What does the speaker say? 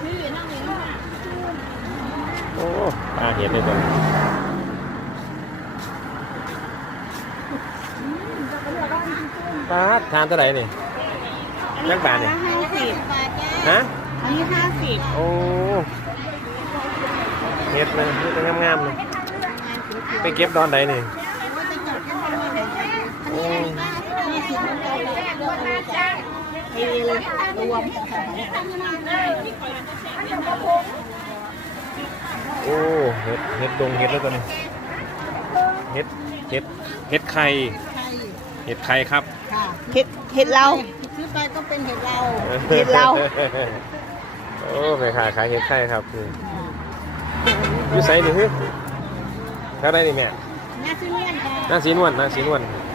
พี่นั่งเองนะโอ้ปลาเห็ดเลยตัวนี้ปลาทานเท่าไหร่นี่ยักบาทนี่ห้าสิบฮะอันนี้ห้าสิบโอ้เห็ดเลยเห็ดงามๆเลยไปเก็บดอนใดนี่โอ้ห้าสิบมันก็แบบเลือ กเลยจ้ะเทเลยรวมโอ้เห็ดเห็ดดงเห็ดแล้วตัวนี้เห็ดเห็ดเห็ดไข่ใช่เห็ดไข่ครับค่ะเห็ดเห็ดเราซื้อไปก็เป็นเห็ดเราเห็ดเราโอ้ไปขายขายเห็ดไข่ครับคืออยู่ไสนี่ฮึเท่าไรนี่แม่หน้าซื้อเมี่ยนค่ะนางสีนวลนางสีนวลค